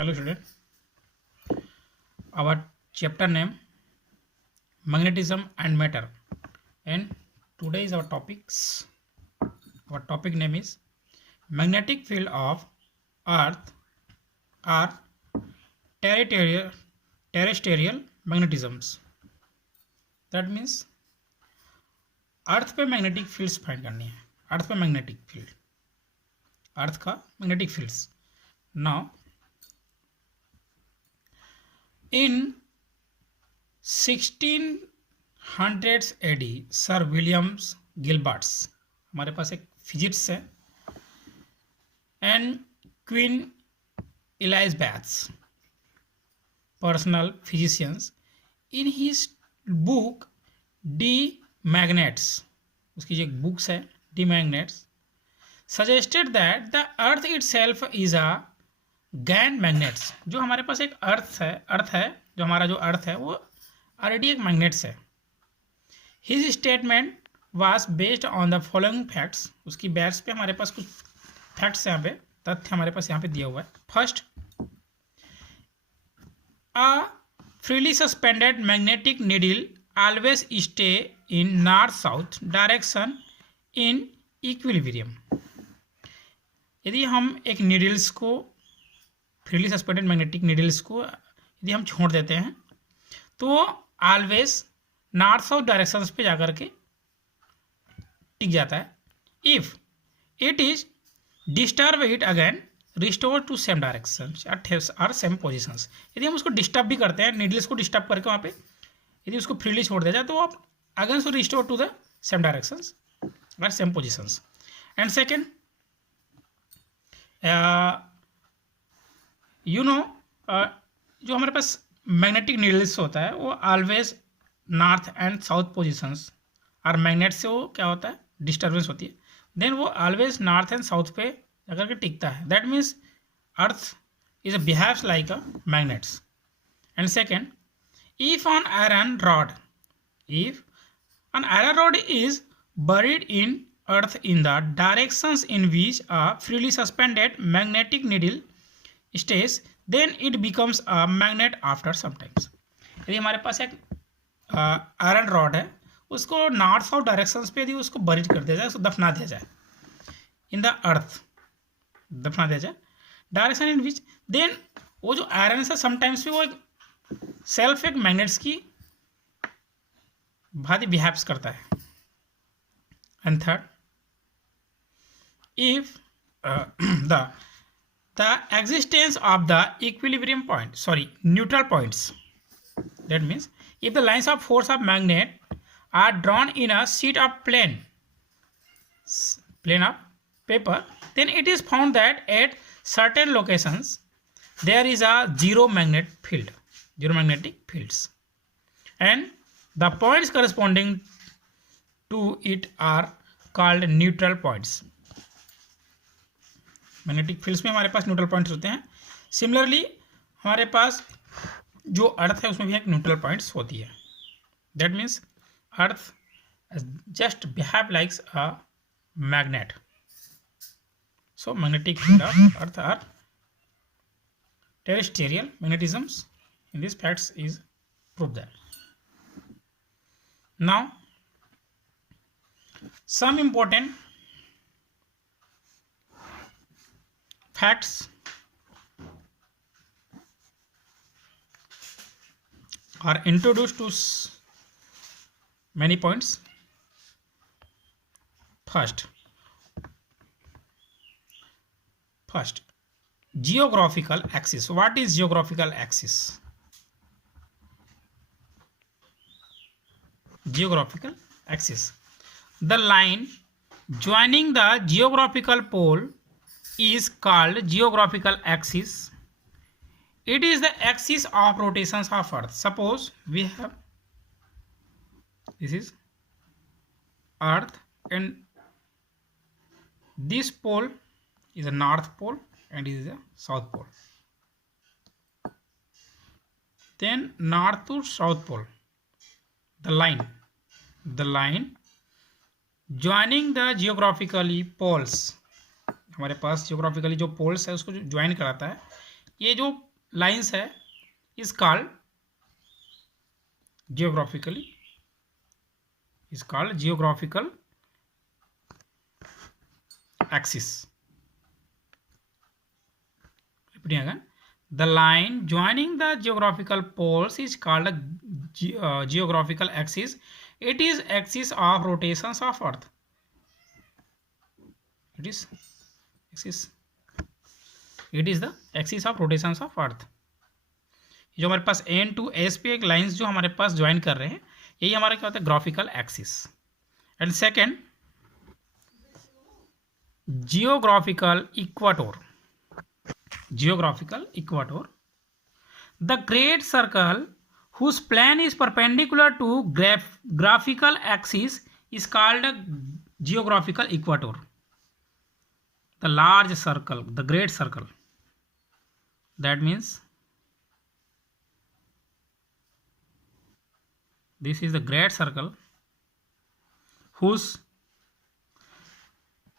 Hello student, our chapter name magnetism and matter, and today is our topics. Our topic name is magnetic field of earth are terrestrial terrestrial magnetisms. That means अर्थ पे magnetic fields find करनी है. अर्थ पे magnetic field, earth का magnetic fields. Now in 1600s AD sir Williams Gilberts, हमारे पास एक physics है, and queen Elizabeth, personal physicians, in his book de magnets, उसकी जो एक बुक्स है de magnets, suggested that the earth itself is a गैन मैग्नेट्स. जो हमारे पास एक अर्थ है जो हमारा जो अर्थ है वो ऑलरेडी एक मैग्नेट्स है. His statement was based on the following facts. उसकी बेस पे हमारे पास कुछ फैक्ट्स यहाँ पे, तथ्य हमारे पास यहाँ पे दिया हुआ है. First, a freely suspended magnetic needle always stay in north south direction in equilibrium. यदि हम एक नीडल्स को, फ्रीली सस्पेंडेड मैग्नेटिक नीडल्स को यदि हम छोड़ देते हैं तो ऑलवेज नॉर्थ साउथ डायरेक्शंस पे जाकर के टिक जाता है. If it is disturb it again restore to same direction और सेम पोजिशंस. यदि हम उसको डिस्टर्ब भी करते हैं, नीडल्स को डिस्टर्ब करके वहाँ पे यदि उसको फ्रीली छोड़ दिया जाए तो आप again so restore to the same directions और same positions. And second, you know, जो हमारे पास मैग्नेटिक नीडल्स होता है वो always north and south positions, और मैग्नेट से वो क्या होता है, डिस्टर्बेंस होती है, देन वो ऑलवेज नॉर्थ एंड साउथ पे जाकर के टिकता है. That means earth is behaves like a magnets. And second, if an iron rod is buried in earth in the directions in which a freely suspended magnetic needle stays, then it becomes a magnet after some times. यदि हमारे पास एक iron rod है, उसको north south directions पे यदि उसको बरीड कर दिया जाए, उसको दफना दिया जाए इन द अर्थ, दफना दिया जाए डायरेक्शन इन विच, देन वो जो आयरन है समटाइम्स भी वो एक सेल्फ एक मैग्नेट्स की भांति बिहेव्स करता है. And third, if the existence of the equilibrium point, sorry neutral points, that means if the lines of force of magnet are drawn in a sheet of plane of paper, then it is found that at certain locations there is a zero magnetic fields, and the points corresponding to it are called neutral points. Magnetic fields में हमारे पास neutral points होते हैं. सिमिलरली हमारे पास जो अर्थ है उसमें भी एक न्यूट्रल पॉइंट्स होती है. That means earth just behave likes a magnet. So magnetic field of earth are terrestrial magnetisms. In these facts is proved that. Now some important facts are introduced to many points. First, geographical axis. What is geographical axis? Geographical axis, the line joining the geographical pole is called geographical axis. It is the axis of rotations of earth. Suppose we have, this is earth and this pole is a north pole and is a south pole. Then north to south pole, the line joining the geographically poles, हमारे पास geographically जो poles है उसको ज्वाइन कराता है, ये जो लाइंस है is called geographical axis. Repeating again, the line joining the geographical poles is called a geographical axis. It is axis of rotations of earth. It is the axis of rotations of earth. जो हमारे पास N to S पे एक लाइंस जो हमारे पास ज्वाइन कर रहे हैं, यही हमारा क्या होता है, graphical axis. And second, geographical equator. The great circle whose plane is perpendicular to graphical axis is called a geographical equator. The large circle, the great circle, that means this is the great circle whose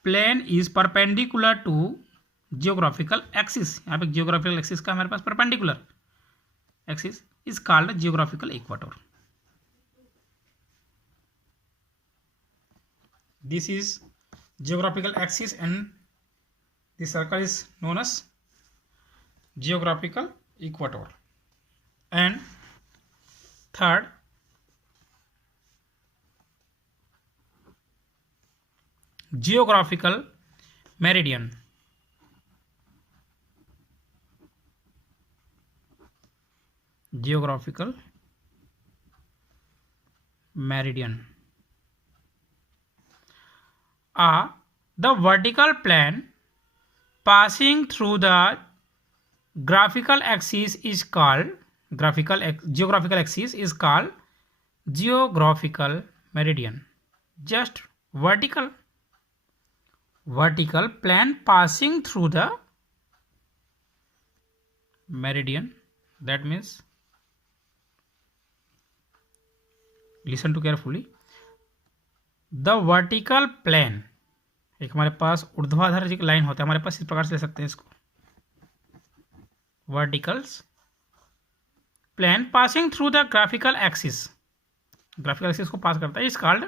plane is perpendicular to geographical axis. यहाँ पे geographical axis का हमारे पास perpendicular axis is called a geographical equator. This is geographical axis and the circle is known as geographical equator. And third, geographical meridian. The vertical plane passing through the geographical axis is called geographical meridian. Just vertical plane passing through the meridian. That means, listen to carefully, the vertical plane, एक हमारे पास ऊर्ध्वाधर एक लाइन होता है, हमारे पास इस प्रकार से ले सकते हैं इसको, verticals plane passing through the graphical axis को पास करता है, is called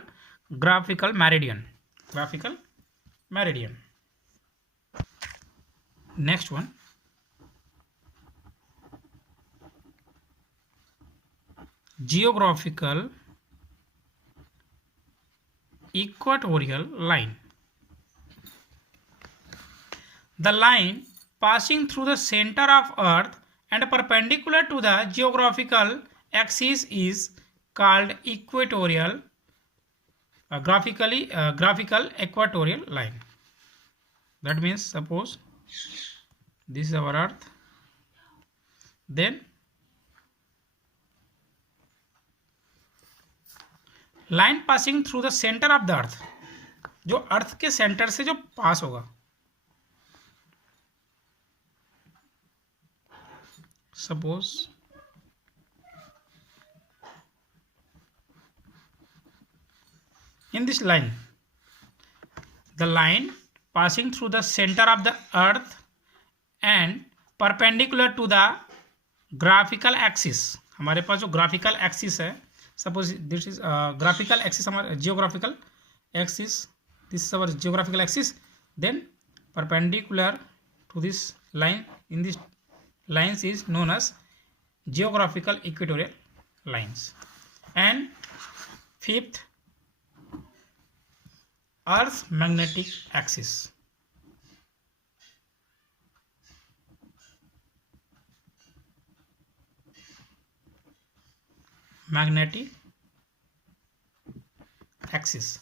graphical meridian. Next one, geographical equatorial line. The line passing through the center of earth and perpendicular to the geographical axis is called graphical equatorial line. That means, suppose this is our earth, then line passing through the centre of the earth, जो earth के centre से जो पास होगा, suppose in this line, the line passing through the centre of the earth and perpendicular to the graphical axis. हमारे पास जो graphical axis है, suppose this is graphical axis, हमारा geographical axis, this is our geographical axis, then perpendicular to this line, in this lines is known as geographical equatorial lines. And fifth, Earth's magnetic axis. Magnetic axis.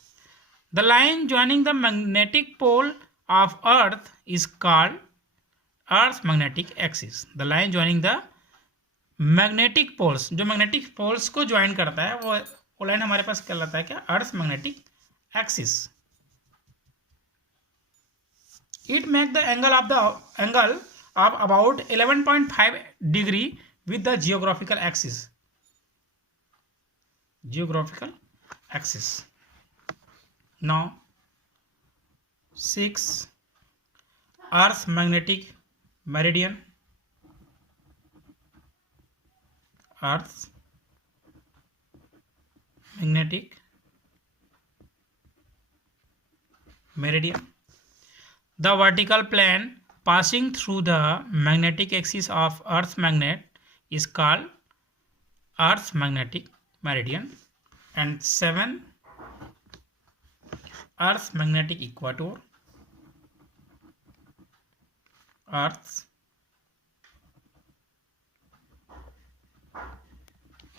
The line joining the magnetic pole of Earth is called Earth's magnetic axis. The line joining the magnetic poles, जो magnetic poles को ज्वाइन करता है, वो लाइन हमारे पास कहलाता है क्या, Earth's magnetic axis. It makes the angle of about 11.5 degree with the geographical axis. Now 6, Earth's magnetic meridian. Earth magnetic meridian. The vertical plane passing through the magnetic axis of Earth's magnet is called Earth's magnetic meridian. And 7, Earth's magnetic equator. Earth's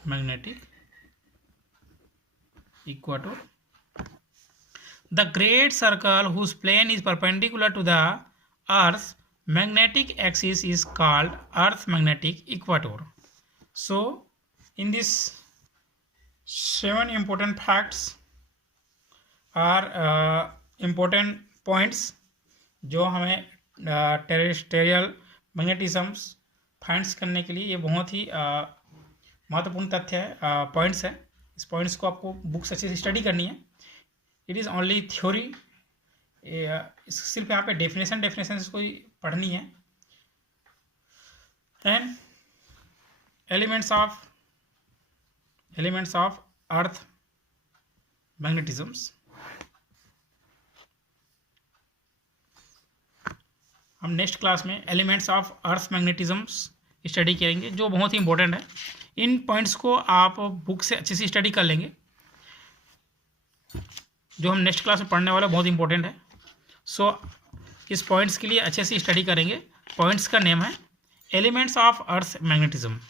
magnetic equator. The great circle whose plane is perpendicular to the Earth's magnetic axis is called Earth's magnetic equator. So, in this 7 important facts are important points जो हमें टेरेस्ट्रियल मैग्नेटिज्म्स फाइंड्स करने के लिए ये बहुत ही महत्वपूर्ण तथ्य है, पॉइंट्स है. इस पॉइंट्स को आपको बुक्स अच्छे से स्टडी करनी है. It is only theory. सिर्फ यहाँ पे डेफिनेशन को ही पढ़नी है. And elements of earth magnetisms. हम नेक्स्ट क्लास में elements of earth magnetisms study करेंगे जो बहुत ही इंपॉर्टेंट है. इन पॉइंट्स को आप बुक से अच्छे से स्टडी कर लेंगे. जो हम नेक्स्ट क्लास में पढ़ने वाला बहुत इंपॉर्टेंट है. सो इस पॉइंट्स के लिए अच्छे से स्टडी करेंगे. पॉइंट्स का नेम है एलिमेंट्स ऑफ अर्थ मैग्नेटिज्म.